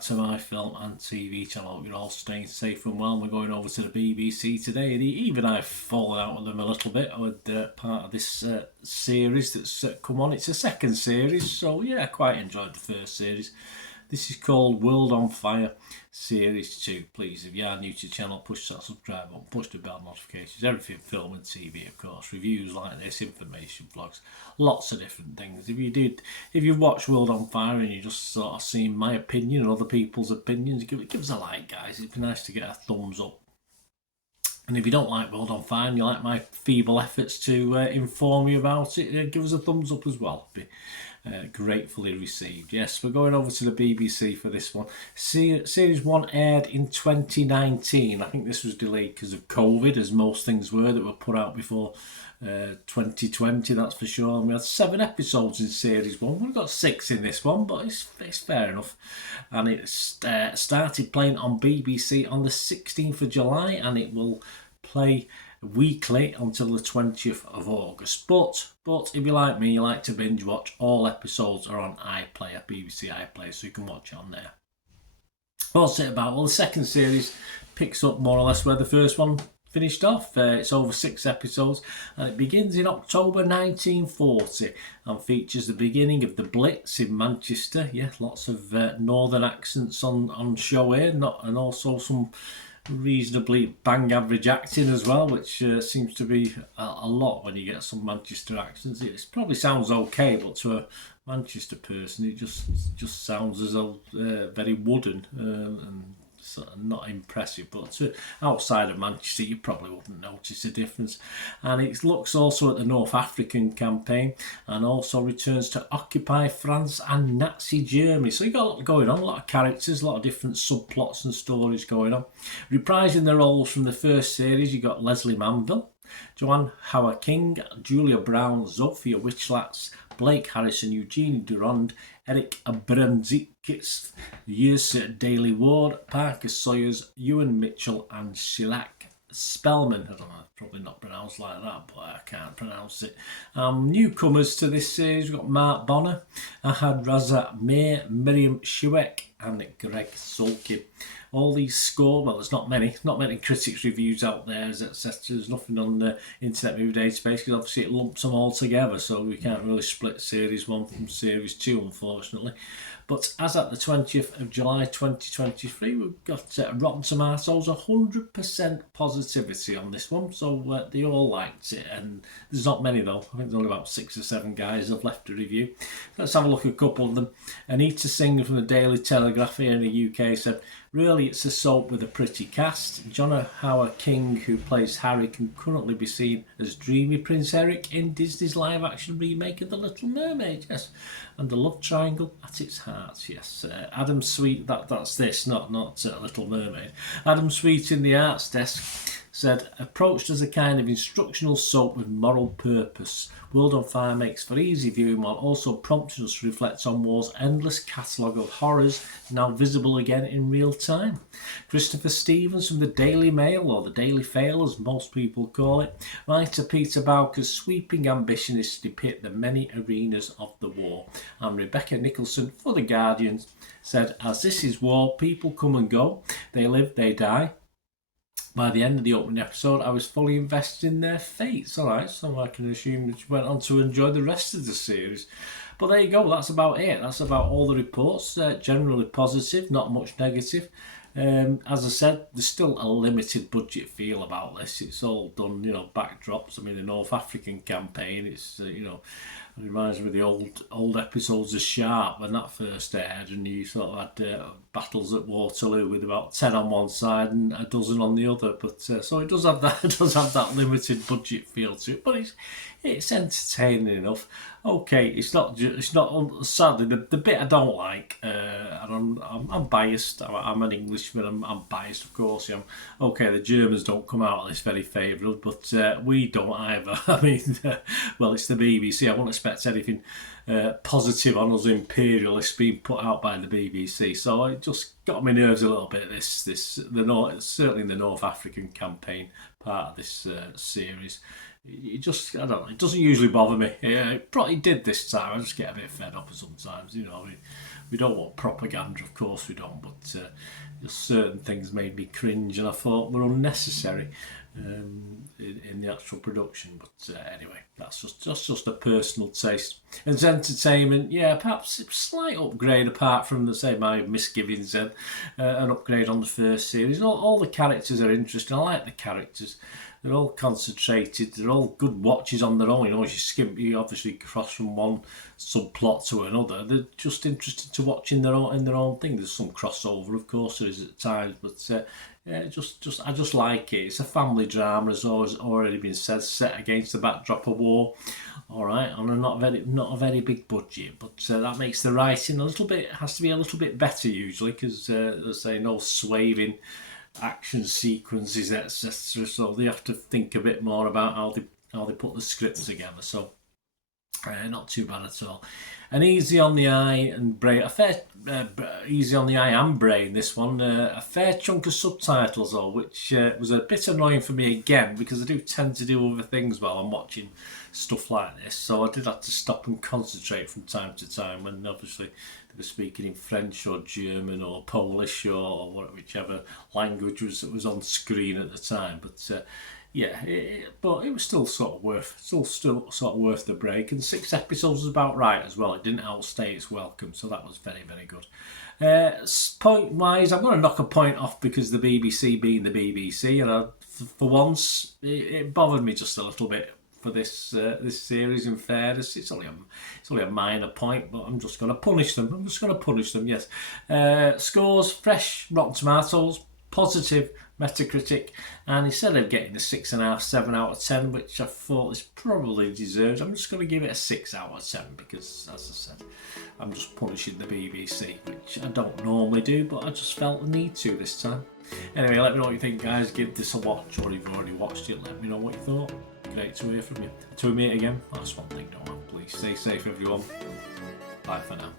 back to my film and TV channel. Hope you're all staying safe and well. We're going over to the BBC today, and even I've fallen out with them a little bit with part of this series that's come on. It's a second series, so yeah, I quite enjoyed the first series. This is called World on Fire Series 2. Please, if you are new to the channel, push that subscribe button, push the bell notifications, everything film and TV, of course, reviews like this, information vlogs, lots of different things. If you've watched World on Fire and you just sort of seen my opinion and other people's opinions, give us a like, guys. It'd be nice to get a thumbs up. And if you don't like World on Fire and you like my feeble efforts to inform you about it, give us a thumbs up as well. It'd be gratefully received. Yes, we're going over to the BBC for this one. Series 1 aired in 2019. I think this was delayed because of COVID, as most things were that were put out before 2020, that's for sure. And we had 7 episodes in Series 1. We've got 6 in this one, but it's fair enough. And it started playing on BBC on the 16th of July, and it will play weekly until the 20th of August. But if you like me, you like to binge watch, all episodes are on iPlayer, BBC iPlayer, so you can watch it on there. What's it about? Well, the second series picks up more or less where the first one finished off. It's over 6 episodes, and it begins in October 1940 and features the beginning of the Blitz in Manchester. Yeah, lots of northern accents on show here, and also some reasonably bang average acting as well, which seems to be a lot when you get some Manchester accents. It probably sounds okay, but to a Manchester person it just sounds as though very wooden and sort of not impressive. But outside of Manchester you probably wouldn't notice a difference. And it looks also at the North African campaign, and also returns to Occupy France and Nazi Germany. So you got a lot going on, a lot of characters, a lot of different subplots and stories going on. Reprising their roles from the first series, you got Leslie Manville, Joanne Howard-King, Julia Brown, Zofia Wichlatz, Blake Harrison, Eugenie Durand, Eric Abramzikis, Yus Daly Ward, Parker Sawyers, Ewan Mitchell, and Shilak Spellman. I don't know, probably not pronounced like that, but I can't pronounce it. Newcomers to this series, we've got Mark Bonner, Ahad Raza May, Miriam Shuek, and Greg Sulkin. All these score, well, there's not many critics reviews out there, etc. There's nothing on the Internet Movie Database, because obviously it lumps them all together, so we can't really split Series 1 from Series 2, unfortunately. But as at the 20th of July 2023, we've got Rotten Tomatoes, 100% positivity on this one, so they all liked it, and there's not many though. I think there's only about 6 or 7 guys have left a review. Let's have a look at a couple of them. Anita Singh from the Daily Telegraph here in the UK said, "Really, it's a soap with a pretty cast. John Howard-King, who plays Harry, can currently be seen as dreamy Prince Eric in Disney's live-action remake of The Little Mermaid." Yes, and the love triangle at its heart. Yes, Adam Sweet. That's this, not Little Mermaid. Adam Sweet in the Arts Desk said, "Approached as a kind of instructional soap with moral purpose, World on Fire makes for easy viewing while also prompting us to reflect on war's endless catalogue of horrors now visible again in real time." Christopher Stevens from the Daily Mail, or the Daily Fail as most people call it, writer Peter Bowker's sweeping ambition is to depict the many arenas of the war. And Rebecca Nicholson for The Guardian said, "As this is war, people come and go, they live, they die. By the end of the opening episode, I was fully invested in their fates." Alright, so I can assume that you went on to enjoy the rest of the series. But there you go, that's about it. That's about all the reports. Generally positive, not much negative. As I said, there's still a limited budget feel about this. It's all done, backdrops. I mean, the North African campaign, it's, it reminds me of the old episodes of Sharp when that first aired, and you sort of had battles at Waterloo with about 10 on one side and a dozen on the other. But so it does have that limited budget feel to it, but it's entertaining enough. Okay, it's not sadly the bit I don't like, and I'm biased. I'm an Englishman. I'm biased, of course. Okay, the Germans don't come out of this very favourable, but we don't either. I mean, well, it's the BBC. I won't expect anything positive on us imperialists being put out by the BBC. So it just got on my nerves a little bit. Certainly the North African campaign part of this series. it just, I don't know, it doesn't usually bother me. It probably did this time. I just get a bit fed up sometimes, you know. We don't want propaganda, of course we don't, but just certain things made me cringe and I thought were unnecessary in the actual production. But anyway, that's just a personal taste. As entertainment, yeah, perhaps a slight upgrade apart from the say my misgivings and an upgrade on the first series. All the characters are interesting. I like the characters. They're all concentrated. They're all good watches on their own. You know, as you obviously cross from one subplot to another. They're just interested to watch in their own thing. There's some crossover, of course, there is at times, but yeah, I just like it. It's a family drama, as already been said, set against the backdrop of war. All right, on a not a very big budget, but that makes the writing has to be a little bit better usually, because there's no swerving action sequences, etc. So they have to think a bit more about how they put the script together. So not too bad at all. And easy on the eye and brain. Easy on the eye and brain. This one, a fair chunk of subtitles though, which was a bit annoying for me again because I do tend to do other things while I'm watching stuff like this. So I did have to stop and concentrate from time to time when obviously they were speaking in French or German or Polish or whichever language was on screen at the time. But yeah, but it was still sort of worth the break. And 6 episodes was about right as well. It didn't outstay its welcome, so that was very, very good. Point wise, I'm going to knock a point off because the BBC being the BBC, and for once it bothered me just a little bit for this series. In fairness, it's only a minor point, but I'm just going to punish them. Yes. Scores: fresh Rotten Tomatoes, positive Metacritic, and instead of getting a 6.5, 7 out of 10, which I thought this probably deserves, I'm just going to give it a 6 out of 10 because, as I said, I'm just punishing the BBC, which I don't normally do, but I just felt the need to this time. Anyway, let me know what you think, guys. Give this a watch, or if you've already watched it, let me know what you thought. Great to hear from you. Until we meet again, last one thing, don't I? Please stay safe, everyone. Bye for now.